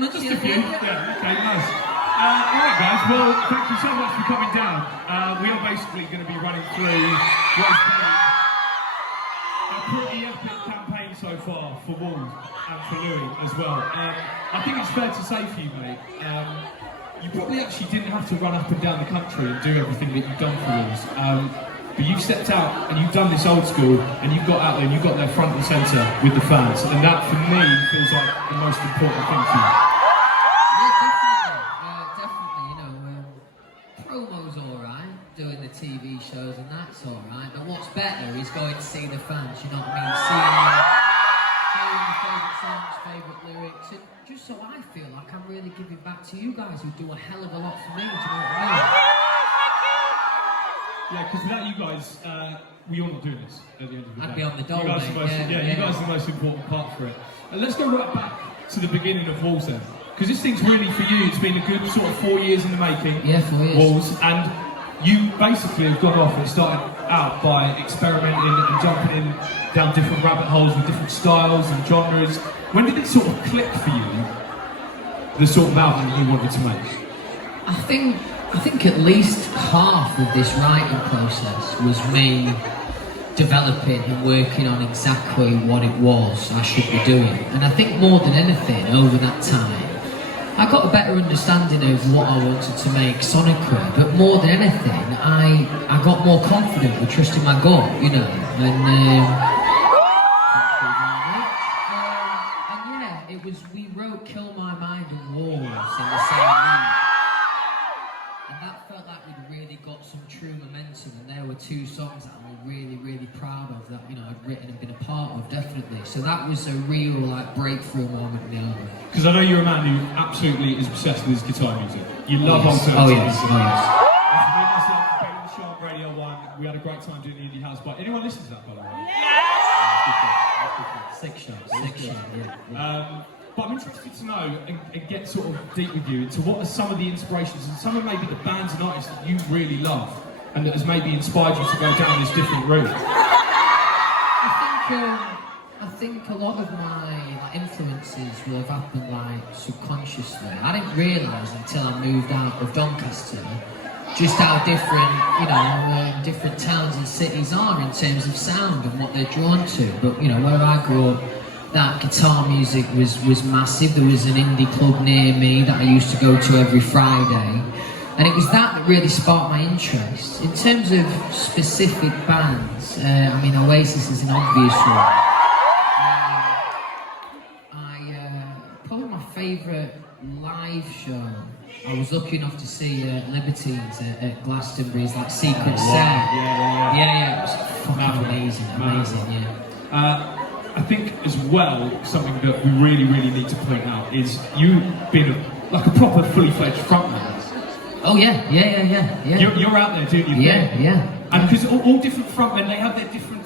performance. Just a few. Yeah, okay, nice. Alright guys, well, thank you so much for coming down. We are basically going to be running through what has been a pretty epic campaign so far for Wolves and for Louis as well. I think it's fair to say for you, mate, you probably actually didn't have to run up and down the country and do everything that you've done for Wolves. But you've stepped out and you've done this old school and you've got out there and you've got there front and centre with the fans. And that, for me, feels like the most important thing for you. Promo's alright, doing the TV shows and that's alright, but what's better is going to see the fans, you know what I mean? Hearing the favourite songs, favourite lyrics, and just so I feel like I'm really giving back to you guys who do a hell of a lot for me, do you know what I mean? Yeah, because without you guys, we're not doing this at the end of the day. I'd be on the dole, you guys are the most important part for it. And let's go right back to the beginning of Wolves then. Because this thing's really for you, it's been a good sort of 4 years in the making. Yeah, 4 years. Wolves, and you basically have gone off and started out by experimenting and jumping in down different rabbit holes with different styles and genres. When did it sort of click for you, the sort of album that you wanted to make? I think at least half of this writing process was me developing and working on exactly what it was I should be doing. And I think more than anything, over that time, I got a better understanding of what I wanted to make sonically, but more than anything, I got more confident with trusting my gut, you know, and yeah, it was, we wrote Kill My Mind and Wolves in the same week, and that felt like we'd really got some true momentum, and there were two songs that I'm really, really proud of that, you know, I'd written and been a part of, definitely. So that was a real, like, breakthrough moment in the album. Because I know you're a man who absolutely is obsessed with his guitar music. You love alternative music. Oh yes. Me and myself, being on the show on Radio 1, we had a great time doing the Indie House Bar. Anyone listen to that, by the way? Yeah! Sick show, yeah. But I'm interested to know and get sort of deep with you into what are some of the inspirations and some of maybe the bands and artists that you really love and that has maybe inspired you to go down this different route. I think a lot of my influences will have happened like subconsciously. I didn't realise until I moved out of Doncaster just how different, you know, different towns and cities are in terms of sound and what they're drawn to. But you know, where I grew up, that guitar music was massive. There was an indie club near me that I used to go to every Friday. And it was that really sparked my interest. In terms of specific bands, I mean, Oasis is an obvious one. Probably my favourite live show, I was lucky enough to see Libertines at Glastonbury's, like Secret Set. Yeah, it was fucking amazing, yeah. I think as well, something that we really, really need to point out is you being like a proper, fully-fledged frontman. Oh yeah. You're out there doing your thing. Yeah. And because all different frontmen, they have their different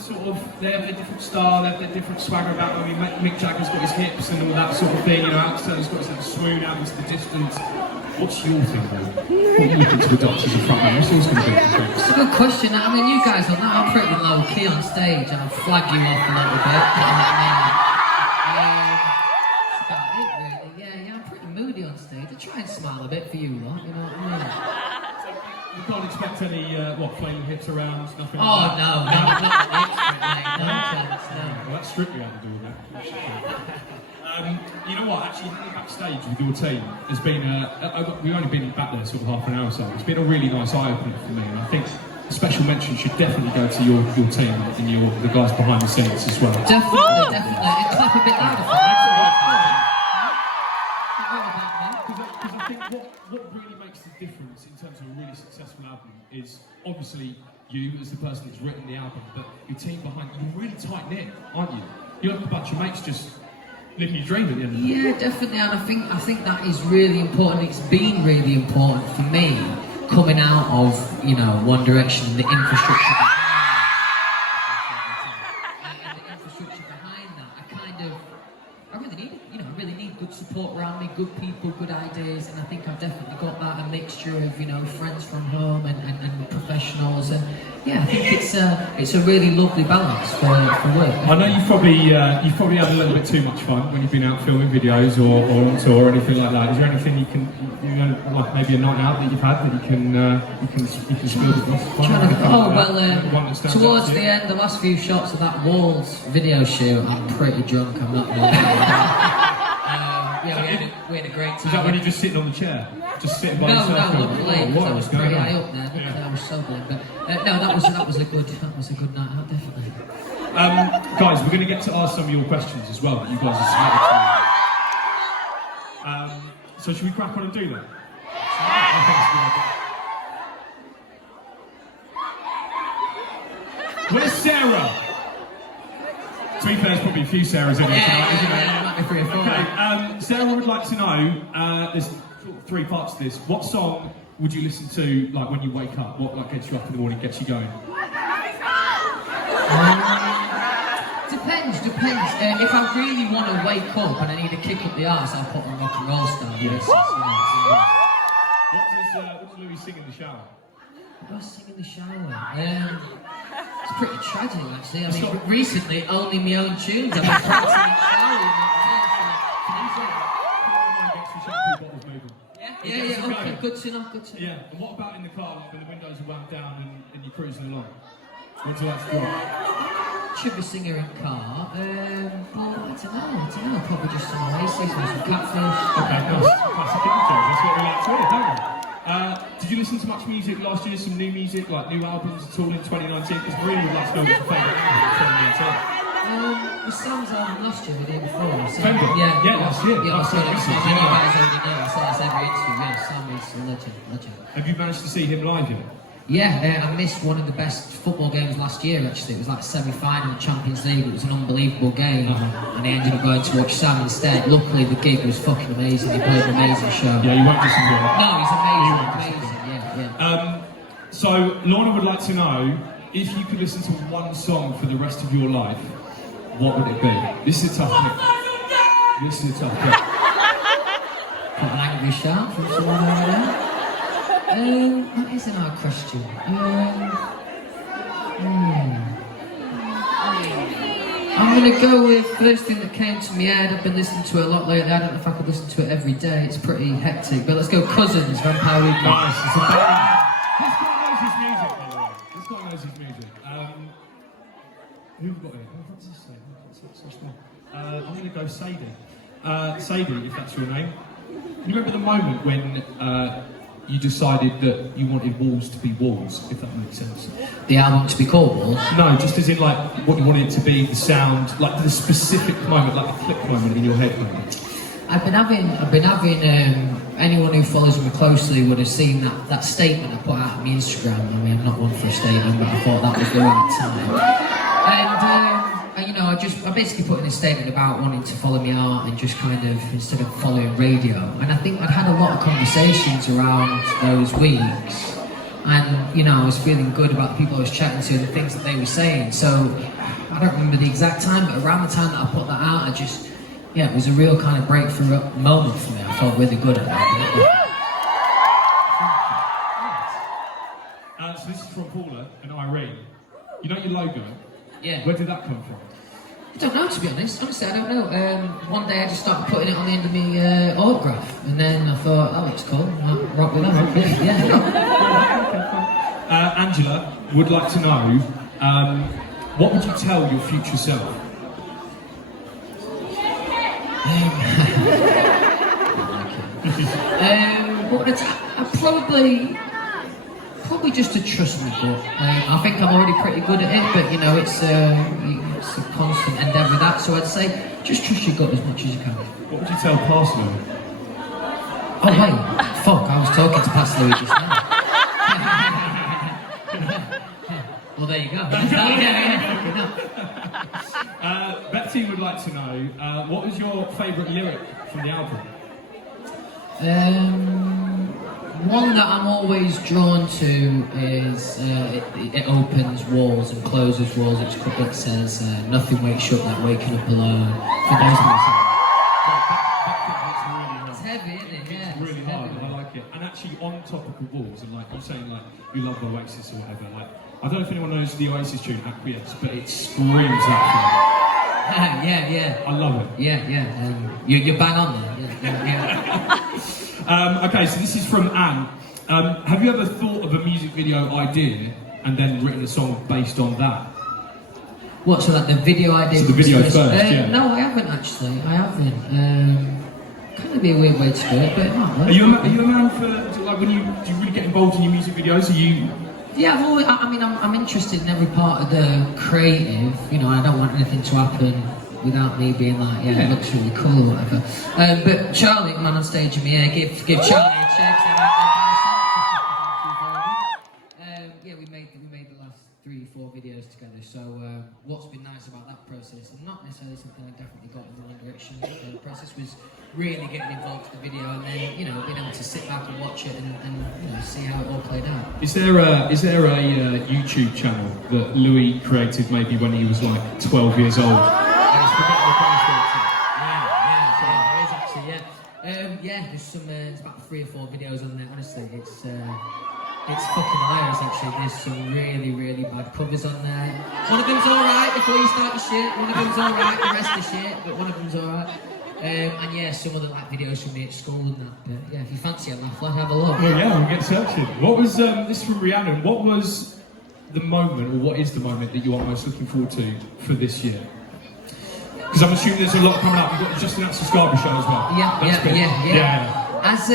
they have their different style, they have their different swagger about them. I mean, Mick Jagger's got his hips and all that sort of thing, you know, Axel's got his little swoon out into the distance. What's your thing, though? What are you looking to adopt as a frontman? What's yours going to be? It's a good question. I mean, you guys are now pretty low-key on stage, and I'll flag you off a little bit. That's about it, really. Yeah, I'm pretty moody on stage. I try and smile a bit for you lot, you know what I mean? You can't expect any, flaming hips around, nothing Oh, like that? no, not the expert, mate. No chance, no. Well, that's strictly how to do that. You know what, actually having backstage with your team has been, we've only been back there sort of half an hour or so, it's been a really nice eye-opener for me, and I think a special mention should definitely go to your team and the guys behind the scenes as well. Definitely, and clap a bit louder for that. Because I think what really makes the difference in terms of a really successful album is obviously you as the person that's written the album, but your team behind you, you're really tight-knit, aren't you? You're like a bunch of mates just living your dream at the end of the day. Yeah, definitely, and I think that is really important. It's been really important for me coming out of, you know, One Direction and the infrastructure behind that. I really need good support around me, good people, good ideas, and I think I've definitely got that, a mixture of, you know, friends from home and professionals, and yeah, I think it's a really lovely balance for work. I know you've probably had a little bit too much fun when you've been out filming videos or on tour or anything like that. Is there anything you can, you know, like maybe a night out that you've had that you can spill with us? Towards the end, the last few shots of that Walls video shoot, I'm pretty drunk. I'm not gonna lie. Yeah, we had a great time. Is that when you're just sitting on the chair? Just sitting by yourself? No, luckily, because I was pretty high up there. Luckily, I was sobering. But no, that was a good night out, definitely. Guys, we're going to get to ask some of your questions as well that you guys have submitted to me. So should we crack on and do that? I think it's a good idea. Where's Sarah? To be fair, there's probably a few Sarahs in here tonight, isn't there? Okay, Sarah would like to know, there's three parts to this. What song would you listen to like when you wake up? What like gets you up in the morning, gets you going? Depends. If I really want to wake up and I need to kick up the arse, I'll put on rock and roll style. Yes. What does Louis sing in the shower? What do I sing in the shower? It's pretty tragic, actually. I mean, recently, only my own tunes. I've been practicing in the shower. Yeah, okay, good to know. Yeah, and what about in the car when the windows are wound down and you're cruising along? What do you like to do? Should be singer in car. I don't know. Probably just some Oasis or some Catfish. Okay, nice. Classic intros. That's what we like to hear, don't we? Did you listen to much music last year? Some new music, like new albums at all in 2019? Because we really would like to know what's your favourite album of 2019. The Sam's album last year, the day before. Yeah, last year. Yeah, last year. You guys already know. I say this every interview. Yeah, Sam is a legend. Have you managed to see him live yet? Yeah, I missed one of the best football games last year, actually. It was like a semi-final in the Champions League. It was an unbelievable game, and I ended up going to watch Sam instead. Luckily, the gig was fucking amazing. He played an amazing show. Yeah, you won't disappoint. No, he's amazing, yeah. So, Lorna would like to know, if you could listen to one song for the rest of your life, what would it be? This is a tough pick. Quite an angry shout from someone over there. That is an hard question. I'm going to go with first thing that came to my head. I've been listening to it a lot lately. I don't know if I could listen to it every day. It's pretty hectic. But let's go Cousins, Vampire Weekend. Nice. It's a banger. This guy knows his music, by the way. This guy knows his music. Who've got it? What does this say? It's so small. I'm going to go Sadie. Sadie, if that's your name. You remember the moment when you decided that you wanted Walls to be Walls, if that makes sense? The album to be called Walls? No, just as in like what you wanted it to be, the sound, like the specific moment, like the click moment in your head moment. I've been having anyone who follows me closely would have seen that statement I put out on my Instagram. I mean, I'm not one for a statement, but I thought that was the right time. And you know, I basically put in a statement about wanting to follow my art and just kind of, instead of following radio. And I think I'd had a lot of conversations around those weeks. And, you know, I was feeling good about the people I was chatting to and the things that they were saying. So, I don't remember the exact time, but around the time that I put that out, it was a real kind of breakthrough moment for me. I felt really good at that. So this is from Paula and Irene. You know your logo? Yeah. Where did that come from? I don't know, to be honest. Honestly, I don't know. One day I just started putting it on the end of my autograph, and then I thought, oh, it's cool. I'll rock with that. Yeah. Angela would like to know, what would you tell your future self? What would I probably just to trust me, but I think I'm already pretty good at it, but you know, it's a constant endeavour that, so I'd say just trust your gut as much as you can. What would you tell Past Louis? Oh wait, fuck, I was talking to Past Louis just now. Well, there you go. Betsy would like to know, what was your favourite lyric from the album? One that I'm always drawn to is it opens walls and closes walls. It says nothing wakes you up like waking up alone. For those and actually on topical walls, and like you're saying, like you love Oasis or whatever. Like I don't know if anyone knows the Oasis tune "Acquiesce," but it screams that yeah. I love it. Yeah. You're bang on there. Yeah. Okay, so this is from Anne. Have you ever thought of a music video idea and then written a song based on that? What, so like the video idea? So the video first, yeah. No, I haven't actually. I haven't. Kind of be a weird way to do it, but it might work. Are you a man for like when do you really get involved in your music videos? Are you? Yeah, I've always, I'm interested in every part of the creative. You know, I don't want anything to happen without me being like, yeah, it looks really cool or whatever. But Charlie, man on stage with me, give Charlie a check. Yeah, we made the last 3-4 videos together. So what's been nice about that process, and not necessarily something I definitely got in the One Direction process, was really getting involved in the video and then, you know, being able to sit back and watch it and you know, see how it all played out. Is there a YouTube channel that Louis created maybe when he was like 12 years old? Yeah, there's some, there's about 3 or 4 videos on there. Honestly, it's fucking hilarious. Actually, there's some really bad covers on there. One of them's alright before you start your shit. One of them's alright, the rest is shit, but one of them's alright. And yeah, some other like videos from me at school and that. But yeah, if you fancy a laugh, have a look. Well, yeah, we'll get searching. What was this is from Rhiannon? What was the moment, or what is the moment that you are most looking forward to for this year? Because I'm assuming there's a lot coming up. You've got the Just an Answer Scarborough show as well. Yeah. As I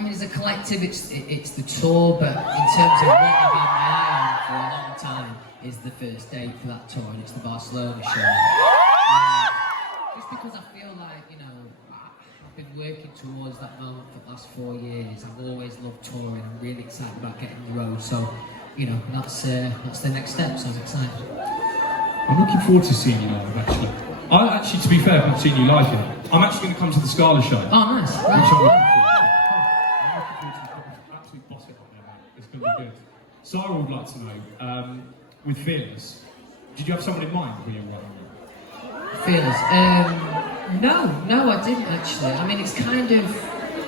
mean, as a collective, it's the tour, but in terms of what I've had my eye on for a long time is the first date for that tour, and it's the Barcelona show. Just because I feel like, you know, I've been working towards that moment for the last 4 years. I've always loved touring. I'm really excited about getting on the road. So, you know, that's the next step. So I'm excited. I'm looking forward to seeing you live, actually. To be fair, I've not seen you live yet. I'm actually going to come to the Scala show. Oh, nice. Which I'm looking forward to. Absolutely boss it up there, mate. It's going to be good. Sarah would like to know, with Fearless, did you have someone in mind when you were writing it? Fearless? No, I didn't actually. I mean, it's kind of,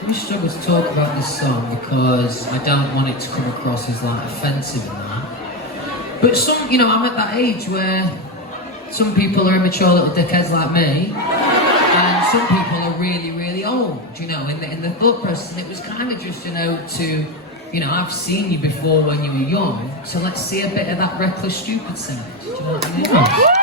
we struggle to talk about this song because I don't want it to come across as like offensive and that. But some, you know, I'm at that age where some people are immature little dickheads like me, and some people are really old, you know, in the thought process. And it was kind of just, you know, to, you know, I've seen you before when you were young, so let's see a bit of that reckless, stupid side. Do you know what I mean? Yeah.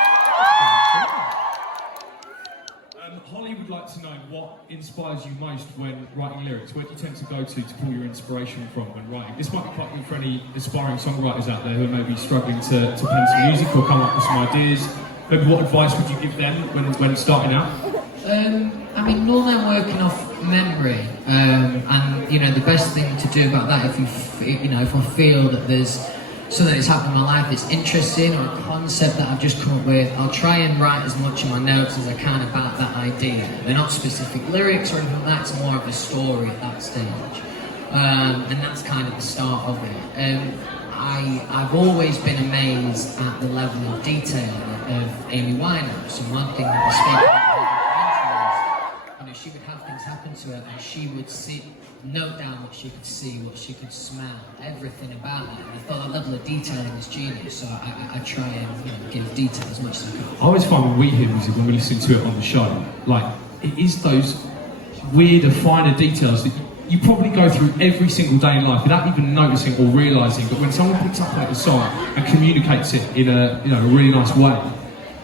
Holly would like to know what inspires you most when writing lyrics. Where do you tend to go to pull your inspiration from when writing? This might be quite good for any aspiring songwriters out there who are maybe struggling to pen some music or come up with some ideas. Maybe what advice would you give them when starting out? I mean, normally I'm working off memory, and you know, the best thing to do about that, if I feel that there's something that's happened in my life that's interesting, or a concept that I've just come up with, I'll try and write as much in my notes as I can about that idea. They're not specific lyrics or anything like that, it's more of a story at that stage. And that's kind of the start of it. I've always been amazed at the level of detail of Amy Winehouse, and one thing that we speak about, you know, she would have things happen to her and she would note down what she could see, what she could smell, everything about it. And I thought that level of detailing is genius, so I try and, you know, give detail as much as I can. I always find when we hear music, when we listen to it on the show, like, it is those weirder, finer details that you probably go through every single day in life without even noticing or realising, but when someone picks up like a song and communicates it in a, you know, a really nice way,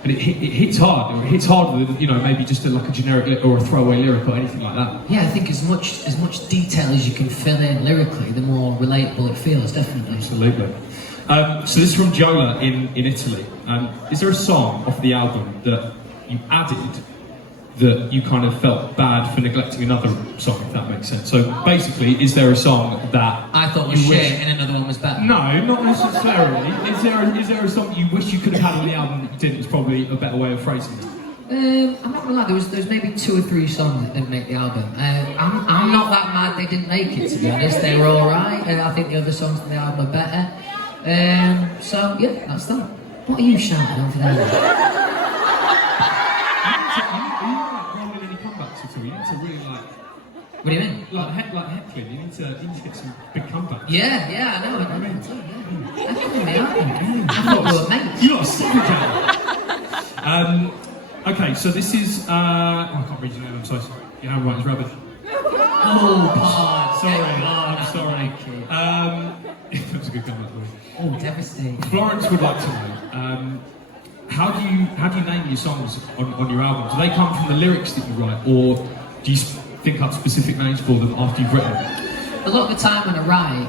and it hits hard, or it hits harder than, you know, maybe just like a generic or a throwaway lyric or anything like that. Yeah, I think as much detail as you can fill in lyrically, the more relatable it feels, definitely. Absolutely. So this is from Jola in Italy. Is there a song off the album that you added that you kind of felt bad for neglecting another song, if that makes sense? So basically, is there a song that I thought was shit and another one was better? No, not necessarily. Is there a song you wish you could have had on the album that you didn't? Is probably a better way of phrasing it. I'm not gonna lie, there's maybe 2 or 3 songs that didn't make the album. I'm not that mad they didn't make it, to be honest. They were alright. I think the other songs on the album are better. So yeah, that's that. What are you shouting over there? You need to really like What do you mean? Like heckling, you need to get some big comebacks. Yeah, I know. Heckling me, aren't you? I thought we were mates. You are savage, Alan. Okay, so this is. I can't read your name. I'm sorry. Yeah, right, it's rubbish. Oh, pard. Sorry, I'm sorry. That was a good comeback. Oh, devastating. Florence would like to know. How do you name your songs on your album? Do they come from the lyrics that you write, or do you think up specific names for them after you've written them? A lot of the time when I write,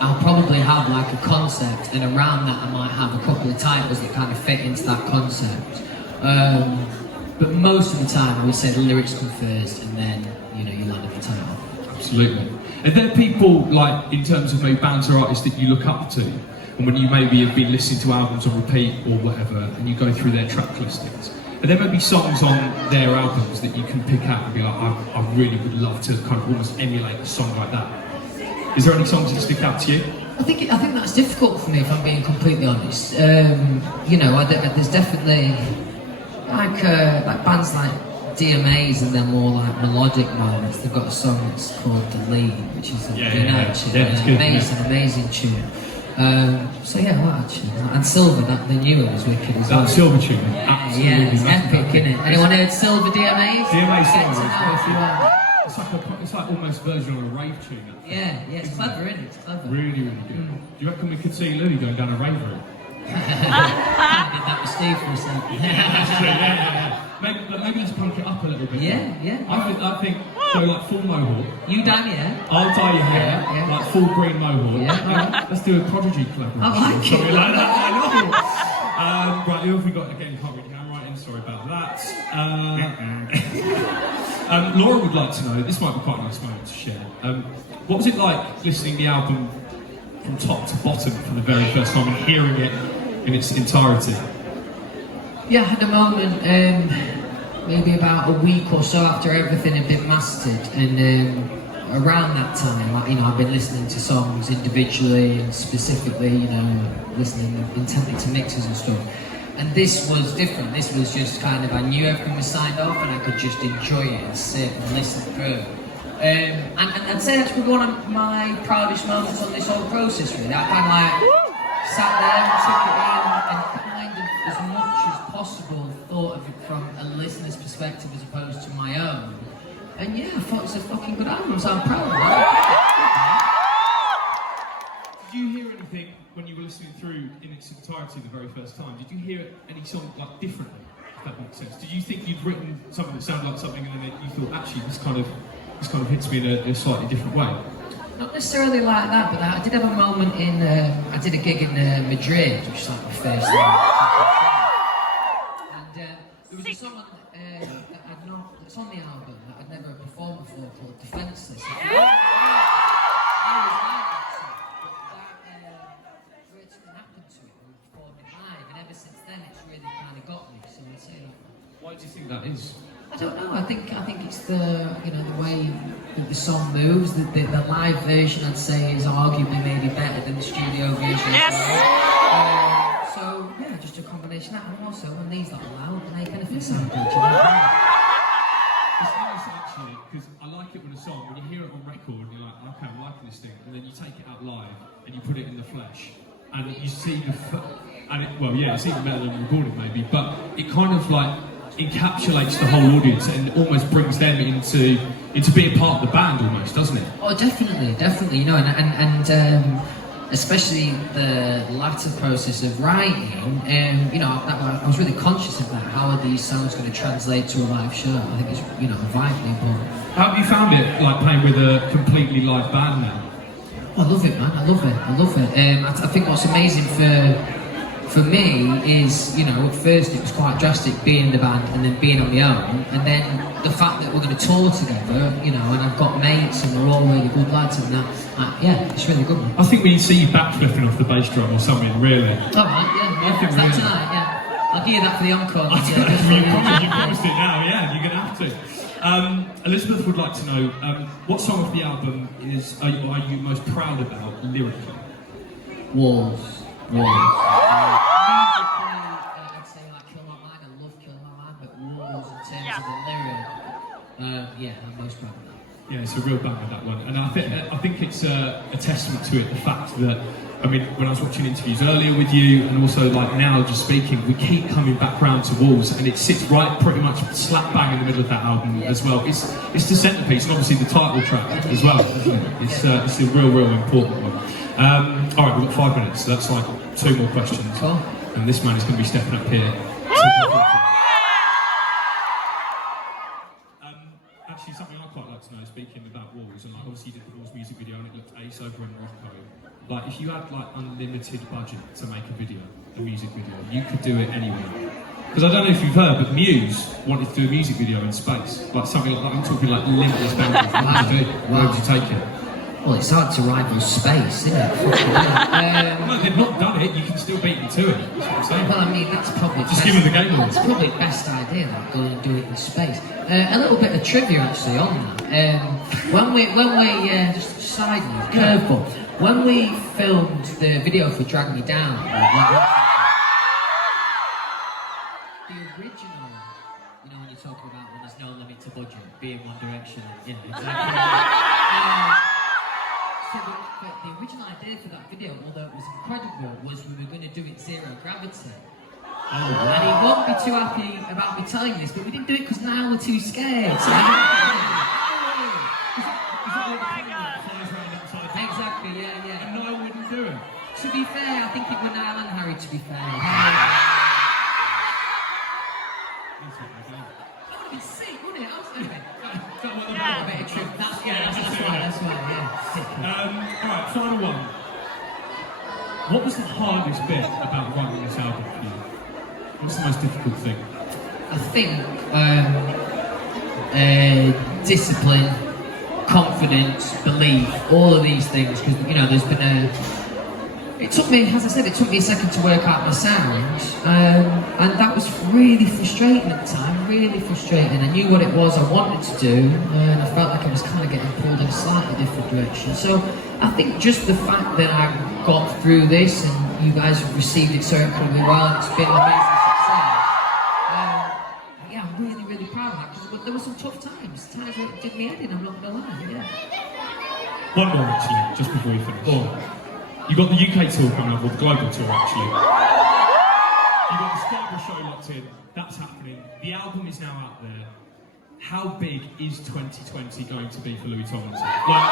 I'll probably have like a concept, and around that I might have a couple of titles that kind of fit into that concept. But most of the time I would say the lyrics come first, and then you land at the title. Absolutely. Are there people, like, in terms of maybe bands or artists that you look up to, and when you maybe have been listening to albums on repeat or whatever, and you go through their track listings, are there maybe songs on their albums that you can pick out and be like, I really would love to kind of almost emulate a song like that? Is there any songs that stick out to you? I think that's difficult for me, if I'm being completely honest. There's definitely like bands like DMAs and they're more like melodic moments. They've got a song that's called The Lead, which is amazing tune. What actually? And Silver, the new one is wicked as well. That Silver tune, absolutely. It's epic, isn't it? Anyone heard Silver DMAs? DMA song. It's like almost version of a rave tune. Yeah, it's clever, isn't it? It's clever. Really, really good. Do you reckon we could see Louis going down a rave route? That was Steve for a second. Yeah. Maybe let's punk it up a little bit. Yeah. I think go like full mohawk. You dye your hair. I'll dye your hair, like full green mohawk. Yeah. Let's do a Prodigy collaboration. I like it. Something like that. Right, who have we got again? Can't read your handwriting. Sorry about that. Laura would like to know. This might be quite a nice moment to share. What was it like listening to the album from top to bottom for the very first time and hearing it in its entirety? Yeah, I had a moment, maybe about a week or so after everything had been mastered, and around that time, I've been listening to songs individually and specifically, listening intently to mixes and stuff. And this was different. This was just kind of, I knew everything was signed off, and I could just enjoy it and sit and listen through. And I'd say that's one of my proudest moments on this whole process, really. I kind of like sat there and took it in and kind of, as much as possible, thought of it from a listener's perspective as opposed to my own. And yeah, I thought it was a fucking good album, so I'm proud of it. Did you hear anything when you were listening through in its entirety the very first time? Did you hear any song like differently, if that makes sense? Did you think you'd written something that sounded like something and then you thought, actually, this kind of hits me in a slightly different way? Not necessarily like that, but I did have a moment in, I did a gig in Madrid, which is like my first and there was a song that's on the album that I'd never performed before called Defenseless. I always liked that song, but that weird something happened to it when we performed it live, and ever since then it's really kind of got me, so I'd say that. Why do you think that is? I don't know. I think it's the the way that the song moves. The live version, I'd say, is arguably maybe better than the studio version. Yes. So yeah, just a combination of that, and also when these are loud, they make anything sound good. It's nice actually, because I like it when a song, when you hear it on record, and you're like, okay, I'm liking this thing, and then you take it out live and you put it in the flesh, and you see it's even better than recorded maybe, but it kind of like encapsulates the whole audience and almost brings them into being part of the band almost, doesn't it? Oh, definitely, and especially the latter process of writing. I was really conscious of that. How are these songs going to translate to a live show? I think it's vitally important. How have you found it, like playing with a completely live band now? Oh, I love it, man. I love it. I think what's amazing for me is, at first it was quite drastic being in the band and then being on my own, and then the fact that we're going to tour together, and I've got mates and we're all really good lads and that, it's really good, man. I think we need to see you backflipping off the bass drum or something, really. Oh, right, yeah. I think really. Tonight, yeah. I'll give you that for the encore. You promised it now, yeah, you're going to have to. Elizabeth would like to know, what song of the album are you most proud about lyrically? Walls. I'd say like Kill My Mind. I love Kill My Mind, but Walls in terms of the lyric, I'm most proud of that. Yeah, it's a real banger, that one. And I think it's a testament to it, the fact that, I mean, when I was watching interviews earlier with you, and also like now just speaking, we keep coming back round to Walls, and it sits right pretty much slap bang in the middle of that album as well. It's the centrepiece, and obviously the title track as well, isn't it? It's a real important one. All right, we've got 5 minutes, so that's like 2 more questions. Cool. And this man is going to be stepping up here. Actually, something I'd quite like to know, speaking about Walls, and like obviously you did the Walls music video and it looked ace over in Morocco. Like, if you had like unlimited budget to make a video, a music video, you could do it anywhere. Because I don't know if you've heard, but Muse wanted to do a music video in space, like something like that. I'm talking like limitless bandwidth. Where would you take it? Well, it's hard to rival space, isn't it? No, they've not done it. You can still beat them to it. That's what I'm saying. Well, I mean, that's probably just give them the game on. That's probably the best idea, like going and do it in space. A little bit of trivia actually on that. When we just a side note, curveball. When we filmed the video for Drag Me Down, the original, you know, when you're talking about when there's no limit to budget, being One Direction, you know, exactly. So the original idea for that video, although it was incredible, was we were going to do it zero gravity. And he won't be too happy about me telling this, but we didn't do it because now we're too scared. So exactly, yeah. And I wouldn't do it. To be fair, I think it went Niall and Harry, to be fair. It's sick, wouldn't it? A bit of truth. That's right, yeah. Alright, final one. What was the hardest bit about writing this album for you? What's the most difficult thing? I think discipline, confidence, belief, all of these things, because you know there's been it took me, as I said, it took me a second to work out my sound, and that was really frustrating at the time, really frustrating. I knew what it was I wanted to do, and I felt like I was kind of getting pulled in a slightly different direction. So I think just the fact that I got through this and you guys have received it so incredibly well, and it's been an amazing success. Yeah, I'm really, really proud of that, because there were some tough times where it did me head in, I'm not going to lie, yeah. One more actually, just before we finish. You got the UK tour coming up, or the global tour actually. You got the Scarborough show locked in, that's happening. The album is now out there. How big is 2020 going to be for Louis Tomlinson? Like,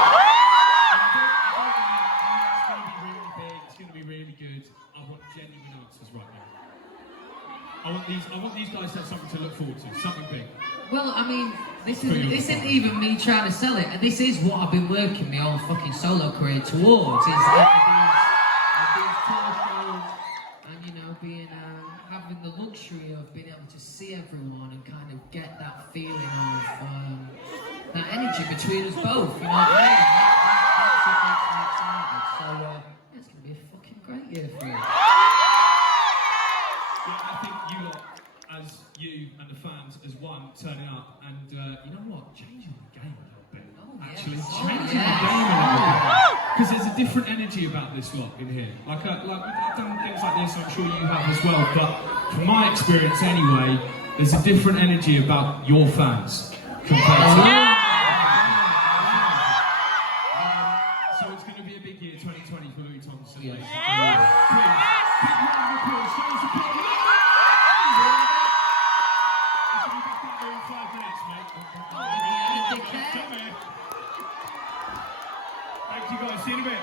it's going to be really big, it's going to be really good. I want genuine answers right now. I want these guys to have something to look forward to, something big. Well, I mean, this isn't even me trying to sell it. This is what I've been working my whole fucking solo career towards. It's like these tour shows, and you know, having the luxury of being able to see everyone and kind of get that feeling of that energy between us both. You know what I mean? That's what makes me excited. So it's going to be a fucking great year for you. Yeah, I think you lot, as you and the fans as one, turning up and you know what, changing the game a little bit. Changing the game a little bit. Because there's a different energy about this lot in here. Like I've done things like this, I'm sure you have as well, but from my experience anyway, there's a different energy about your fans compared to... So it's going to be a big year, 2020 for Louis Tomlinson. Please, big round of applause, show us support. Thank you guys, see you in a bit.